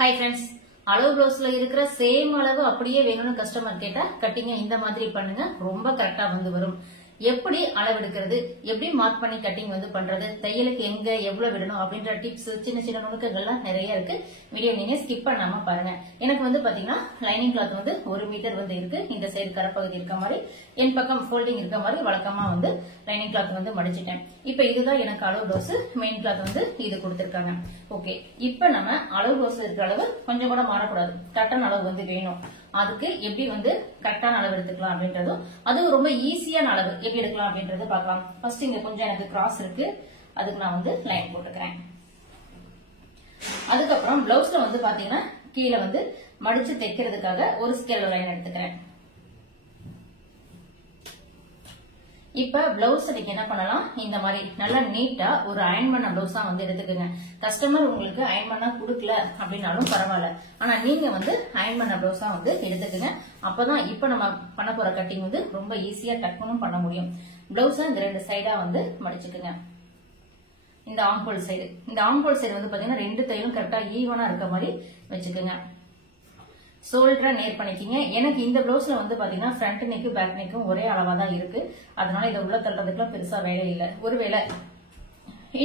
Hi friends, அளவு ப்ளவுஸ்ல இருக்கிற same அளவு அப்படியே வேணும்னு கஸ்டமர் கேட்டா கட்டிங்க இந்த மாதிரி பண்ணுங்க, ரொம்ப கரெக்டா வந்து வரும். எப்படி அளவு எடுக்கிறது, எப்படி மார்க் பண்ணி கட்டிங் வந்து பண்றது, தையலுக்கு எங்க எவ்வளவு விடணும் அப்படின்ற டிப்ஸ், சின்ன சின்ன நுணுக்கங்கள்லாம் நிறைய இருக்கு. வீடியோ நீங்க ஸ்கிப் பண்ணாம பாருங்க. எனக்கு வந்து பாத்தீங்கன்னா லைனிங் கிளாத் வந்து 1 மீட்டர் வந்து இருக்கு. இந்த சைடு கரப்பகுதி இருக்க மாதிரி, என் பக்கம் ஃபோல்டிங் இருக்க மாதிரி வழக்கமா வந்து லைனிங் கிளாத் வந்து மடிச்சிட்டேன். இப்ப இதுதான் எனக்கு அளவு ப்ளவுஸ். மெயின் கிளாத் வந்து இது கொடுத்திருக்காங்க. ஓகே, இப்ப நம்ம அளவு ப்ளவுஸ் இருக்கிற அளவு கொஞ்சம் கூட மாறக்கூடாது. கரெக்டான அளவு வந்து வேணும். அதுக்கு எப்படி வந்து கரெக்டான அளவு எடுத்துக்கலாம் அப்படின்றதும், அதுவும் ரொம்ப ஈஸியான அளவு எப்படி எடுக்கலாம் அப்படின்றது பார்க்கலாம். ஃபர்ஸ்ட் இங்க கொஞ்சம் எனக்கு கிராஸ் இருக்கு, அதுக்கு நான் வந்து லைன் போட்டுக்கிறேன். அதுக்கப்புறம் பிளவுஸ்ல வந்து பாத்தீங்கன்னா கீழே வந்து மடிச்சு தைக்கிறதுக்காக ஒரு ஸ்கேல் லைன் எடுத்துக்கிறேன். இப்ப பிளவுஸ் நீங்க என்ன பண்ணலாம், இந்த மாதிரி நல்லா நீட்டா ஒரு அயன் பண்ண பிளவுஸா வந்து எடுத்துக்கோங்க. கஸ்டமர் உங்களுக்கு அயன் பண்ணா கொடுக்கல அப்படின்னாலும் பரவாயில்ல, ஆனா நீங்க வந்து அயன் பண்ண பிளவுஸா வந்து எடுத்துக்கோங்க. அப்பதான் இப்ப நம்ம பண்ண போற கட்டிங் வந்து ரொம்ப ஈஸியா டக்குனும் பண்ண முடியும். பிளவுஸ இந்த 2 சைடா வந்து மடிச்சுக்குங்க. இந்த ஆம்ஹோல் சைடு, இந்த ஆம்ஹோல் சைடு வந்து பாத்தீங்கன்னா 2 தையலும் கரெக்டா ஈவனா இருக்க மாதிரி வச்சுக்கோங்க. ஷோல்டரை நேர் பண்ணிக்கிங்க. எனக்கு இந்த பிளவுஸ்ல வந்து பாத்தீங்கன்னா ஃப்ரண்ட் நெக்கு பேக் நெக்கும் ஒரே அளவா தான் இருக்கு. அதனால இதை உள்ள தள்ளுறதுக்குலாம் பெருசா வேலை இல்லை. ஒருவேளை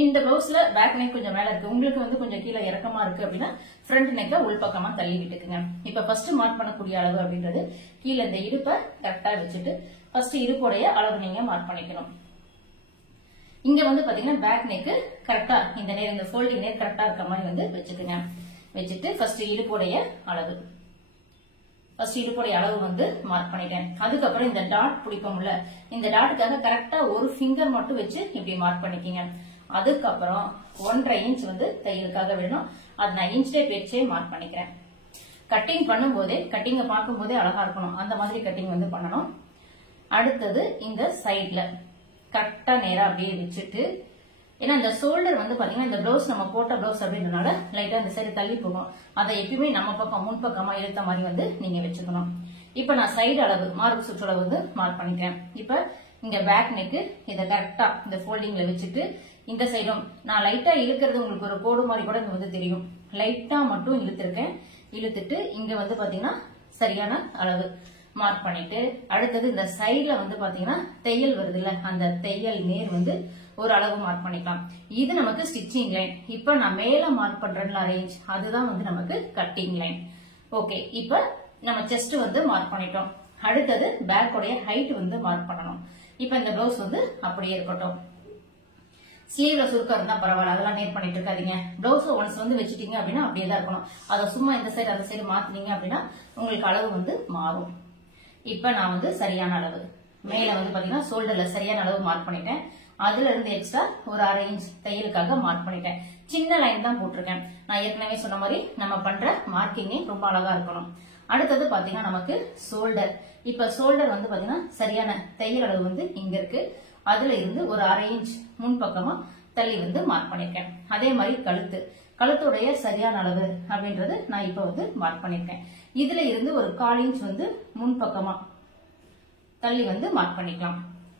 இந்த பிளவுஸ்ல பேக் நெக் கொஞ்சம் மேல இருக்கு, உங்களுக்கு வந்து கொஞ்சம் கீழே இறக்கமா இருக்கு அப்படின்னா ஃப்ரண்ட் நெக்க உள்பக்கமா தள்ளி விட்டுக்குங்க. இப்ப ஃபர்ஸ்ட் மார்க் பண்ணக்கூடிய அளவு அப்படின்றது கீழே இந்த இடுப்பை கரெக்டா வச்சுட்டு ஃபர்ஸ்ட் இடுப்போடைய அளவு நீங்க மார்க் பண்ணிக்கணும். இங்க வந்து பாத்தீங்கன்னா பேக் நெக்கு கரெக்டா இந்த நேர், இந்த ஃபோல்டிங் நேர் கரெக்டா இருக்க மாதிரி வந்து வச்சுக்குங்க. வச்சுட்டு ஃபர்ஸ்ட் இடுப்போடைய அளவு, ஃபர்ஸ்ட் இடுப்போடைய அளவு வந்து மார்க் பண்ணிட்டேன். அதுக்கப்புறம் இந்த டாட் பிடிப்போம்ல, இந்த டாட்டுக்காக கரெக்டா ஒரு ஃபிங்கர் மட்டும் வச்சு இப்படி மார்க் பண்ணிக்கிங்க. அதுக்கப்புறம் 1.5 இன்ச் வந்து தையலுக்காக வேணும். அது நான் இன்ச் டேப் வச்சே மார்க் பண்ணிக்கிறேன். கட்டிங் பண்ணும் போதே, கட்டிங்க பார்க்கும் போதே அழகா இருக்கணும், அந்த மாதிரி கட்டிங் வந்து பண்ணணும். அடுத்தது இந்த சைட்ல கரெக்டா நேரா அப்படியே வச்சுட்டு, ஏன்னா இந்த ஷோல்டர் வந்து பாத்தீங்கன்னா இந்த பிளவுஸ் நம்ம போட்ட பிளவுஸ் அப்படின்றனால லைட்டா இந்த சைடு தள்ளி போகும். அதை எப்பயுமே நம்ம பக்கம் முன்பக்கமா இழுத்த மாதிரி வந்து நீங்க வச்சுக்கணும். இப்ப நான் சைடு அளவு மார்பு சுற்றளவு வந்து மார்க் பண்ணிக்கிறேன். இப்ப இங்க பேக் நெக்கு இதை கரெக்டா இந்த ஃபோல்டிங்ல வச்சுட்டு, இந்த சைடும் நான் லைட்டா இழுக்கிறது உங்களுக்கு ஒரு கோடு மாதிரி கூட இங்க வந்து தெரியும். லைட்டா மட்டும் இழுத்திருக்கேன். இழுத்துட்டு இங்க வந்து பாத்தீங்கன்னா சரியான அளவு மார்க் பண்ணிட்டு, அடுத்தது இந்த சைட்ல வந்து பாத்தீங்கன்னா தையல் வருது இல்ல, அந்த தையல் நேர் வந்து ஒரு அளவு மார்க் பண்ணிக்கலாம். இது நமக்கு ஸ்டிச்சிங் லைன். இப்ப நான் மேல மார்க் பண்றேன்ல ரேஞ்ச், அதுதான் வந்து நமக்கு கட்டிங் லைன். ஓகே, இப்ப நம்ம செஸ்ட் வந்து மார்க் பண்ணிட்டோம். அடுத்தது பேக் உடைய ஹைட் வந்து மார்க் பண்ணணும். இப்ப இந்த பிளவுஸ் வந்து அப்படியே இருக்கட்டும். ஸ்லீவ்ல சுருக்கம் இருந்தா பரவாயில்ல, அதெல்லாம் நேர் பண்ணிட்டு இருக்காதீங்க. பிளவுஸ் ஒன்ஸ் வந்து வச்சுட்டீங்க அப்படின்னா அப்படியே தான் இருக்கணும். அதை சும்மா இந்த சைடு அந்த சைடு மாத்தினீங்க அப்படின்னா உங்களுக்கு அளவு வந்து மாறும். இப்ப நான் வந்து சரியான அளவு மேல வந்து பாத்தீங்கன்னா ஷோல்டர்ல சரியான அளவு மார்க் பண்ணிட்டேன். அதுல இருந்து எக்ஸ்ட்ரா ஒரு 1/2 இன்ச் தையலுக்காக மார்க் பண்ணிட்டேன். சின்ன லைன் தான் போட்டிருக்கேன். நான் ஏற்கனவே சொன்ன மாதிரி நம்ம பண்ற மார்க்கிங்கே ரொம்ப அழகா இருக்கணும். அடுத்தது பாத்தீங்கன்னா நமக்கு ஷோல்டர். இப்ப ஷோல்டர் வந்து பாத்தீங்கன்னா சரியான தையல் அளவு வந்து இங்க இருக்கு. அதுல இருந்து ஒரு 1/2 இன்ச் முன்பக்கமா தள்ளி வந்து மார்க் பண்ணிருக்கேன். அதே மாதிரி கழுத்து, கழுத்துடைய சரியான அளவு அப்படின்றது நான் இப்ப வந்து மார்க் பண்ணிருக்கேன். இதுல இருந்து ஒரு 1/4 இன்ச் வந்து முன்பக்கமா தள்ளி வந்து மார்க் பண்ணிக்கலாம்.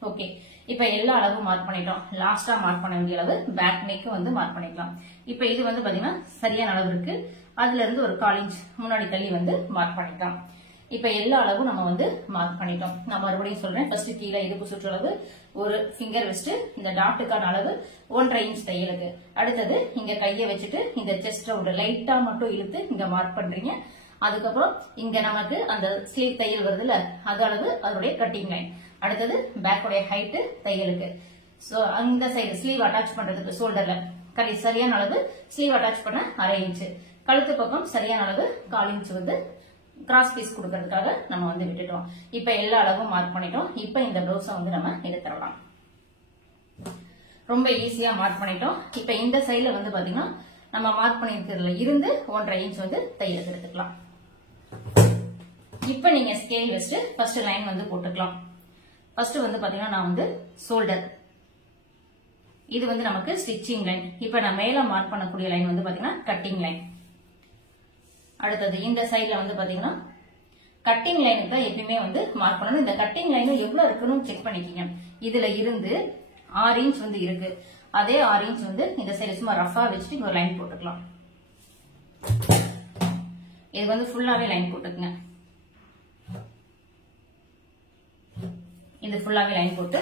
ஓகே, இப்ப எல்லா அளவும் மார்க் பண்ணிட்டோம். லாஸ்டா மார்க் பண்ண வேண்டிய அளவு பேக் நெக் வந்து மார்க் பண்ணிக்கலாம். இப்ப இது வந்து பாத்தீங்கன்னா சரியான அளவு இருக்கு. அதுல இருந்து ஒரு 1/4 இன்ச் முன்னாடி தள்ளி வந்து மார்க் பண்ணிக்கலாம். இப்ப எல்லா அளவும் நம்ம வந்து மார்க் பண்ணிட்டோம். நான் மறுபடியும் சொல்றேன். ஃபர்ஸ்ட் கீழே இடுப்பு சுற்றளவு ஒரு ஃபிங்கர் வச்சுட்டு, இந்த டாட்டுக்கான அளவு 1.5 இன்ச் தையலுக்கு. அடுத்தது இங்க கையை வச்சுட்டு இந்த செஸ்ட் ரவுண்ட் லைட்டா மட்டும் இழுத்து இங்க மார்க் பண்றீங்க. அதுக்கப்புறம் இங்க நமக்கு அந்த ஸ்லீவ் தையல் வருதுல்ல, அது அளவு அதோடைய கட்டிங் லைன். அடுத்தது பேக் உடைய ஹைட் தையலுக்கு. சோ அந்த சைடு ஸ்லீவ் அட்டாச் பண்றதுக்கு ஷோல்டர்ல சரியான அளவு ஸ்லீவ் அட்டாச் பண்ண 1/2 இன்ச், கழுத்து பக்கம் சரியான அளவு 1/4 இன்ச் வந்து கிராஸ் பீஸ் கொடுக்கறதுக்காக நம்ம வந்து விட்டுட்டோம். இப்ப எல்லா அளவும் மார்க் பண்ணிட்டோம். இப்ப இந்த பிளவுஸ வந்து நம்ம எடுத்துடலாம். ரொம்ப ஈஸியா மார்க் பண்ணிட்டோம். இப்ப இந்த சைடுல வந்து பாத்தீங்கன்னா நம்ம மார்க் பண்ணிருக்கிறதுல இருந்து 1.5 இன்ச் வந்து தையல் எடுத்துக்கலாம். இப்ப நீங்க ஸ்கேல் வச்சு ஃபர்ஸ்ட் லைன் வந்து போட்டுக்கலாம். ஃபர்ஸ்ட் வந்து பாத்தீங்கன்னா நான் வந்து ஷோல்டர், இது வந்து நமக்கு ஸ்டிச்சிங் லைன். இப்ப நான் மேல மார்க் பண்ணக்கூடிய லைன் வந்து பாத்தீங்கன்னா கட்டிங் லைன். அடுத்தது இந்த சைட்ல வந்து பாத்தீங்கன்னா கட்டிங் லைனுக்கு தான் எப்பயுமே வந்து மார்க் பண்ணணும். இந்த கட்டிங் லைன் எவ்வளவு இருக்குன்னு செக் பண்ணிக்கீங்க. இதுல இருந்து 6 இன்ச் வந்து இருக்கு. அதே 6 இன்ச் வந்து இந்த சைடு சும்மா ரஃபா வச்சுட்டு ஒரு லைன் போட்டுக்கலாம். இது வந்து ஃபுல்லாவே லைன் போட்டுக்குங்க. இது ஃபுல்லாவே லைன் போட்டு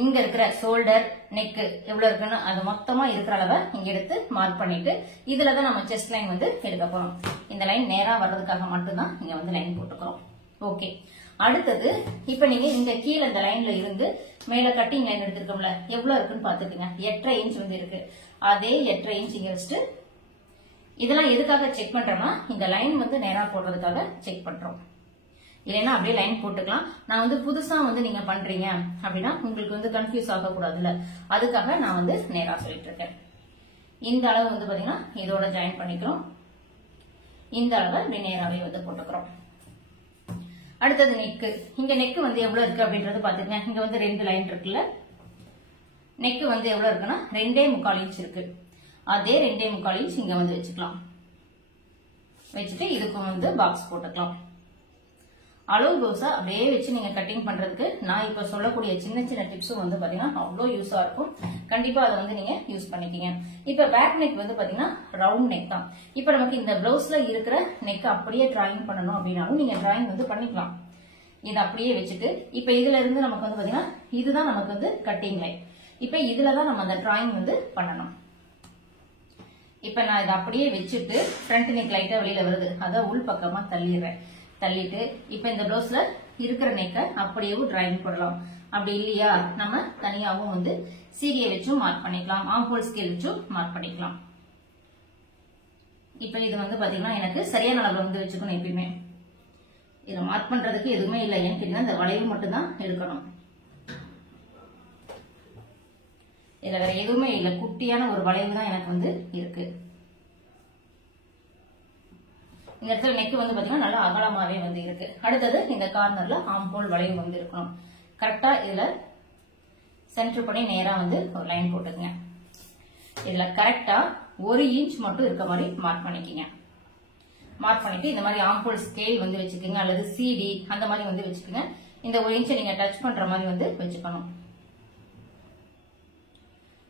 இங்க இருக்கிற ஷோல்டர் நெக் எவ்வளவு இருக்குன்னு அது மொத்தமா இருக்கிற அளவை இங்க எடுத்து மார்க் பண்ணிட்டு இதுலதான் நம்ம செஸ்ட் லைன் வந்து எடுக்க போறோம். இந்த லைன் நேரா வர்றதுக்காக மட்டும்தான் இங்க வந்து லைன் போட்டுக்கிறோம். ஓகே, அடுத்தது இப்ப நீங்க இங்க கீழே இந்த லைன்ல இருந்து மேல கட்டிங் லைன் எடுத்துருக்கோம்ல, எவ்வளவு இருக்குன்னு பாத்துக்குங்க. 8.5 இன்ச் வந்து இருக்கு. அதே 8.5 இன்ச் இங்க வச்சுட்டு இதெல்லாம் எதுக்காக செக் பண்றோம்னா இந்த லைன் வந்து நேரா போடுறதுக்காக செக் பண்றோம். இல்லைன்னா அப்படியே லைன் போட்டுக்கலாம். நான் வந்து புதுசா வந்து நீங்க பண்றீங்க அப்படின்னா உங்களுக்கு வந்து கன்ஃபியூஸ் ஆக கூடாதுல்ல, அதுக்காக நான் வந்து நேரா சொல்லிட்டு இருக்கேன். இந்த அளவு வந்து பாத்தீங்கன்னா இதோட ஜாயின் பண்ணிக்கிறோம். இந்த அளவை இப்படி நேராவே வந்து போட்டுக்கிறோம். அடுத்தது நெக்கு. இங்க நெக்கு வந்து எவ்வளவு இருக்கு அப்படின்றது பாத்துக்கங்க. இங்க வந்து 2 லைன் இருக்குல்ல, நெக்கு வந்து எவ்வளவு இருக்குன்னா 2.25 இன்ச் இருக்கு. அதே 2.25 இன்ச் இங்க வந்து வச்சுக்கலாம். வச்சுட்டு இதுக்கும் வந்து பாக்ஸ் போட்டுக்கலாம். அளவு ப்ளவுஸா அப்படியே வச்சு நீங்க கட்டிங் பண்றதுக்கு நான் இப்ப சொல்லக்கூடிய சின்ன சின்ன டிப்ஸும் வந்து பாத்தீங்கன்னா அவ்வளவு யூஸா இருக்கும். கண்டிப்பா அதை வந்து நீங்க யூஸ் பண்ணிக்கீங்க. இப்ப பேக் நெக் வந்து பாத்தீங்கன்னா ரவுண்ட் நெக் தான். இப்ப நமக்கு இந்த பிளவுஸ்ல இருக்கிற நெக் அப்படியே டிராயிங் பண்ணணும் அப்படின்னாலும் நீங்க டிராயிங் வந்து பண்ணிக்கலாம். இதை அப்படியே வச்சுட்டு இப்ப இதுல இருந்து நமக்கு வந்து பாத்தீங்கன்னா இதுதான் நமக்கு வந்து கட்டிங் லைன். இப்ப இதுலதான் நம்ம அந்த டிராயிங் வந்து பண்ணணும். இப்ப நான் இதை அப்படியே வச்சுட்டு ஃப்ரண்ட் நெக் லைட்டா வெளியில வருது, அதை உள் பக்கமா தள்ளிடுறேன். தள்ளிட்டு இப்ப இந்த பிளவுஸ்ல இருக்கிற நெக்க அப்படியே டிராயிங் போடலாம். அப்படி இல்லையா நம்ம தனியாவும் வந்து சீரியை வச்சும் மார்க் பண்ணிக்கலாம், ஆம்ஹோல் ஸ்கேல் வச்சும் மார்க் பண்ணிக்கலாம். இப்ப இது வந்து பாத்தீங்கன்னா எனக்கு சரியான அளவுல வந்து வச்சுக்கணும். எப்பயுமே இதை மார்க் பண்றதுக்கு எதுவுமே இல்லை. ஏன்னு கேட்டீங்கன்னா இந்த வளைவு மட்டும் தான் எடுக்கணும். இதுல வேற எதுவுமே இல்லை, குட்டியான ஒரு வளைவு தான் எனக்கு வந்து இருக்கு. இந்த இடத்துல நெக் வந்து பாத்தீங்கன்னா நல்லா அகலமாவே வந்து இருக்கு. அடுத்தது இந்த கார்னர்ல ஆம்போல் வளைவு வந்து இருக்கணும். கரெக்டா இதுல சென்டர் பண்ணி நேரா வந்து ஒரு லைன் போட்டுக்கங்க. இதுல கரெக்டா 1 இன்ச் மட்டும் இருக்க மாதிரி மார்க் பண்ணிக்கங்க. மார்க் பண்ணிட்டு இந்த மாதிரி ஆம்போல் ஸ்கேல் வந்து வச்சுக்கோங்க, அல்லது சிடி அந்த மாதிரி வந்து வச்சுக்கோங்க. இந்த 1 இன்ச்சை நீங்க டச் பண்ற மாதிரி வந்து வச்சுக்கணும்.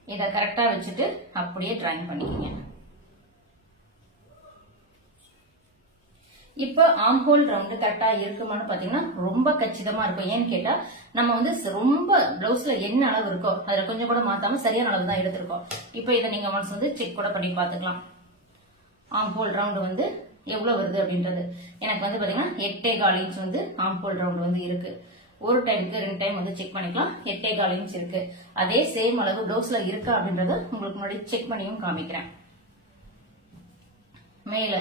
இத கரெக்டா வச்சுட்டு அப்படியே டிராயிங் பண்ணிக்கங்க. இப்ப ஆம்ஹோல் ரவுண்ட் கரெக்டா இருக்குமான்னு பாத்தீங்கன்னா ரொம்ப கச்சிதமா இருக்கும். ஏன்னு கேட்டா நம்ம வந்து ரொம்ப பிளவுஸ்ல என்ன அளவு இருக்கோ அதுல கொஞ்சம் கூட மாத்தாம சரியான அளவு தான் எடுத்திருக்கோம். இப்ப இதை நீங்க ஒன்ஸ் வந்து செக் கூட பண்ணி பாத்துக்கலாம். ஆம்ஹோல் ரவுண்ட் வந்து எவ்வளவு வருது அப்படின்றது எனக்கு வந்து பாத்தீங்கன்னா 8.25 இன்ச் வந்து ஆம்ஹோல் ரவுண்ட் வந்து இருக்கு. ஒரு டைமுக்கு 2 டைம் வந்து செக் பண்ணிக்கலாம். 8.25 இன்ச் இருக்கு. அதே சேம் அளவு பிளவுஸ்ல இருக்கா அப்படின்றத உங்களுக்கு முன்னாடி செக் பண்ணியும் காமிக்கிறேன். மேல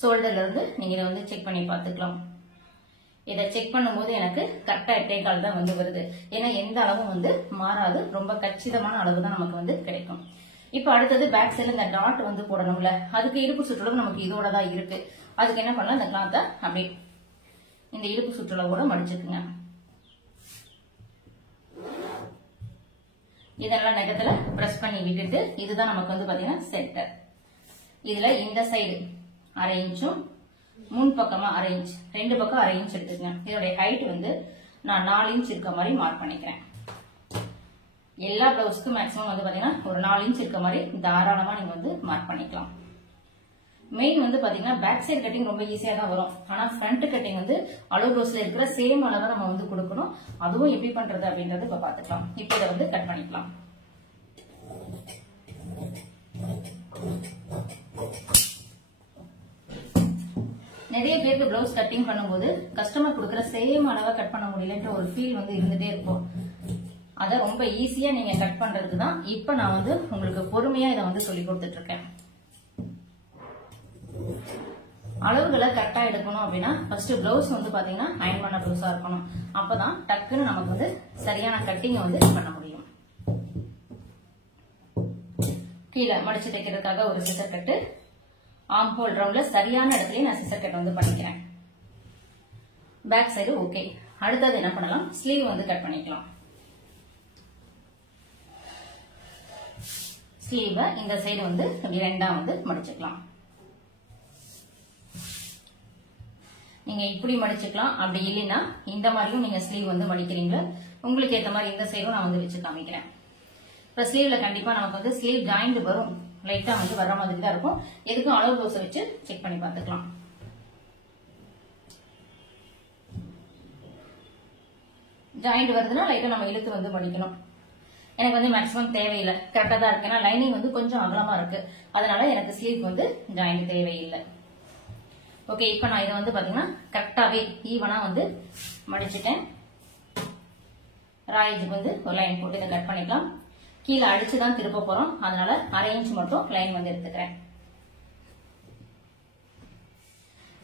ஷோல்டர்ல இருந்து நீங்க இதை வந்து செக் பண்ணி பாத்துக்கலாம். இதை செக் பண்ணும்போது எனக்கு கரெக்டா 8.25 தான் வந்து வருது. ஏன்னா எந்த அளவும் வந்து மாறாது, ரொம்ப கச்சிதமான அளவு தான் நமக்கு வந்து கிடைக்கும். இப்ப அடுத்தது பேக் சைடுல இந்த டாட் வந்து போடணும்ல, அதுக்கு இடுப்பு சுற்றளவு நமக்கு இதோட தான் இருக்கு. அதுக்கு என்ன பண்ணலாம், இந்த கிளாத்தை அப்படியே இந்த இடுப்பு சுற்றளவோட மடிச்சுக்குங்க. இதெல்லாம் நகத்துல பிரஸ் பண்ணி விட்டுட்டு இதுதான் நமக்கு வந்து பாத்தீங்கன்னா சென்டர். இதுல இந்த சைடு 1/2 இன்ச்சும் முன் பக்கமா 1/2 இன்ச், 2 பக்கம் 1/2 இன்ச் எடுத்துக்கங்க. இதோட ஹைட் வந்து நான் 4 இன்ச் இருக்க மாதிரி மார்க் பண்ணிக்கிறேன். எல்லா பிளவுஸ்க்கும் மேக்ஸிமம் வந்து பாத்தீங்கன்னா ஒரு 4 இன்ச் இருக்க மாதிரி தாராளமா நீங்க வந்து மார்க் பண்ணிக்கலாம். மெயின் வந்து பாத்தீங்கன்னா பேக் சைடு கட்டிங் ரொம்ப ஈஸியா தான் வரும். ஆனா ஃப்ரண்ட் கட்டிங் வந்து அளவு பிளவுஸ்ல இருக்கிற சேம் அளவை நம்ம வந்து கொடுக்கணும். அதுவும் எப்படி பண்றது அப்படின்றது இப்ப பாத்துக்கலாம். இப்ப இதை வந்து கட் பண்ணிக்கலாம். நிறைய பேருக்கு பிளவுஸ் கட்டிங் பண்ணும்போது கஸ்டமர் கொடுக்குற சேம் அளவை கட் பண்ண முடியலன்ற ஒரு ஃபீல் வந்து இருந்துட்டே இருக்கும். அதை ரொம்ப ஈஸியா நீங்க கட் பண்றதுக்கு தான் இப்ப நான் வந்து உங்களுக்கு பொறுமையா இதை வந்து சொல்லி கொடுத்துட்டு இருக்கேன். அளவுகளை கரெக்டா எடுக்கணும் அப்படின்னா ஃபர்ஸ்ட் பிளவுஸ் வந்து பாத்தீங்கன்னா அயன் பண்ண பிளவுஸா இருக்கணும். அப்பதான் டக்குன்னு நமக்கு வந்து சரியான கட்டிங்க வந்து பண்ண முடியும். கீழே மடிச்சு தைக்கிறதுக்காக ஒரு சிசர் கட்டு, ஆம்ஹோல் ரவுண்ட்ல சரியான இடத்துல நான் சிசர் கட் வந்து பண்ணிக்கிறேன். Back side okay. அடுத்தது என்ன பண்ணலாம், ஸ்லீவ் வந்து கட் பண்ணிக்கலாம். ஸ்லீவ இந்த சைடு வந்து ரெண்டா வந்து மடிச்சுக்கலாம். நீங்க இப்படி மடிச்சுக்கலாம், அப்படி இல்லைன்னா இந்த மாதிரியும் நீங்க ஸ்லீவ் வந்து மடிக்கிறீங்க. உங்களுக்கு ஏற்ற மாதிரி இந்த சைடும் நான் வந்து வச்சு காமிக்கிறேன். இப்ப ஸ்லீவ்ல கண்டிப்பா நமக்கு வந்து ஸ்லீவ் ஜாயிண்ட் வரும், லைட்டா வந்து வர்ற மாதிரி தான் இருக்கும். எதுக்கும் அளவு தோசை வச்சு செக் பண்ணி பார்த்துக்கலாம். ஜாயிண்ட் வருதுன்னா லைட்டா நம்ம இழுத்து வந்து மடிக்கணும். எனக்கு வந்து மேக்ஸிமம் தேவையில்லை, கரெக்டா தான் இருக்கு. ஏன்னா லைனிங் வந்து கொஞ்சம் அகலமா இருக்கு, அதனால எனக்கு ஸ்லீவ் வந்து ஜாயிண்ட் தேவையில்லை. ஓகே, இப்போ நான் இதை வந்து பாத்தீங்கன்னா கரெக்டாவே ஈவனா வந்து மடிச்சுட்டேன். ராயேஜுக்கு வந்து ஒரு லைன் போட்டு இதை கட் பண்ணிக்கலாம். கீழே அடிச்சுதான் திருப்ப போறோம், அதனால 1/2 இன்ச் மட்டும் லைன் வந்து எடுத்துக்கிறேன்.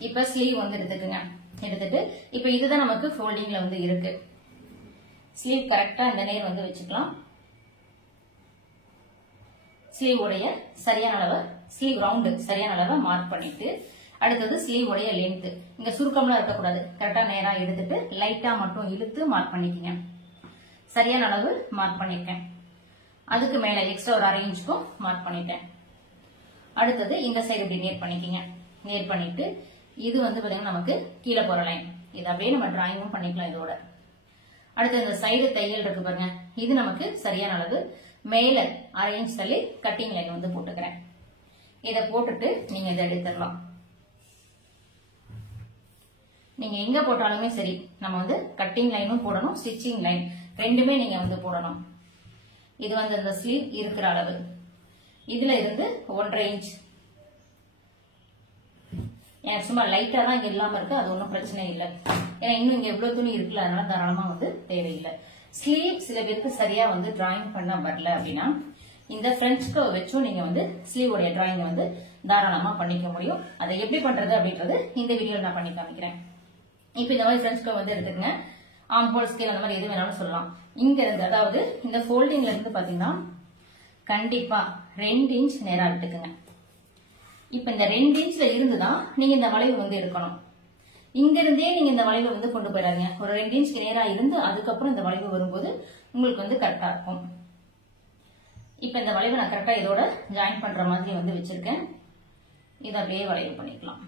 இப்ப ஸ்லீவ் வந்து எடுத்துக்குங்க. எடுத்துட்டு இப்ப இதுதான் நமக்கு ஃபோல்டிங்ல வந்து இருக்கு. ஸ்லீவ் கரெக்டா இந்த நேர் வந்து வச்சுக்கலாம். ஸ்லீவ் உடைய சரியான அளவு, ஸ்லீவ் ரவுண்டு சரியான அளவை மார்க் பண்ணிட்டு, அடுத்தது ஸ்லீவ் உடைய லென்த். இங்க சுருக்கம்லாம் இருக்கக்கூடாது, கரெக்டா நேரா எடுத்துட்டு லைட்டா மட்டும் இழுத்து மார்க் பண்ணிக்கங்க. சரியான அளவு மார்க் பண்ணிருக்கேன். அதுக்கு மேல எக்ஸ்ட்ரா ஒரு 1/2 இன்ச்சுக்கும் மார்க் பண்ணிட்டேன். அடுத்தது இந்த சைடு இப்படி நேர் பண்ணிக்கங்க. நேர் பண்ணிட்டு இது வந்து பாத்தீங்கன்னா நமக்கு கீழே போற லைன், இது அப்படியே நம்ம டிராயிங்கும் பண்ணிக்கலாம் இதோட. அடுத்து இந்த சைடு தையல் இருக்கு பாருங்க, இது நமக்கு சரியான அளவு. மேல 1/2 இன்ச் தள்ளி கட்டிங் லைன் வந்து போட்டுக்கிறேன். இதை போட்டுட்டு நீங்க இதை எடுத்துடலாம். நீங்க எங்க போட்டாலுமே சரி, நம்ம வந்து கட்டிங் லைனும் போடணும், ஸ்டிச்சிங் லைன் ரெண்டுமே நீங்க வந்து போடணும். இது வந்து இந்த ஸ்லீவ் இருக்கிற அளவு, இதுல இருந்து 1/2 இன்ச். எனக்கு சும்மா லைட்டா தான் இங்க இல்லாம இருக்கு, அது ஒன்றும் பிரச்சனை இல்லை. ஏன்னா இன்னும் இங்க எவ்வளவு துணி இருக்குல்ல, அதனால தாராளமா வந்து தேவையில்லை. ஸ்லீவ் சில பேருக்கு சரியா வந்து டிராயிங் பண்ண வரல அப்படின்னா இந்த பிரெஞ்ச் கர்வ் வச்சும் நீங்க வந்து ஸ்லீவ் உடைய டிராயிங் வந்து தாராளமா பண்ணிக்க முடியும். அதை எப்படி பண்றது அப்படின்றது இந்த வீடியோல நான் பண்ணி காமிக்கிறேன். இப்ப இந்த மாதிரி பிரெஞ்ச் கர்வ் வந்து எடுத்துக்கங்க. ஆர்ம் ஹோல் ஸ்கேல் அந்த மாதிரி எது வேணாலும் சொல்லலாம். இங்க இருந்து, அதாவது இந்த ஃபோல்டிங்ல இருந்து பாத்தீங்கன்னா கண்டிப்பா 2 இன்ச் நேரா விட்டுக்குங்க. இப்ப இந்த 2 இன்ச்ல இருந்துதான் நீங்க இந்த வளைவு வந்து எடுக்கணும். இங்க இருந்தே நீங்க இந்த வளைவு வந்து கொண்டு போயிடாதீங்க. ஒரு 2 இன்ச் நேரா இருந்து அதுக்கப்புறம் இந்த வளைவு வரும்போது உங்களுக்கு வந்து கரெக்டா இருக்கும். இப்ப இந்த வளைவு நான் கரெக்டா இதோட ஜாயின் பண்ற மாதிரி வந்து வச்சிருக்கேன். இதை அப்படியே வளைவு பண்ணிக்கலாம்.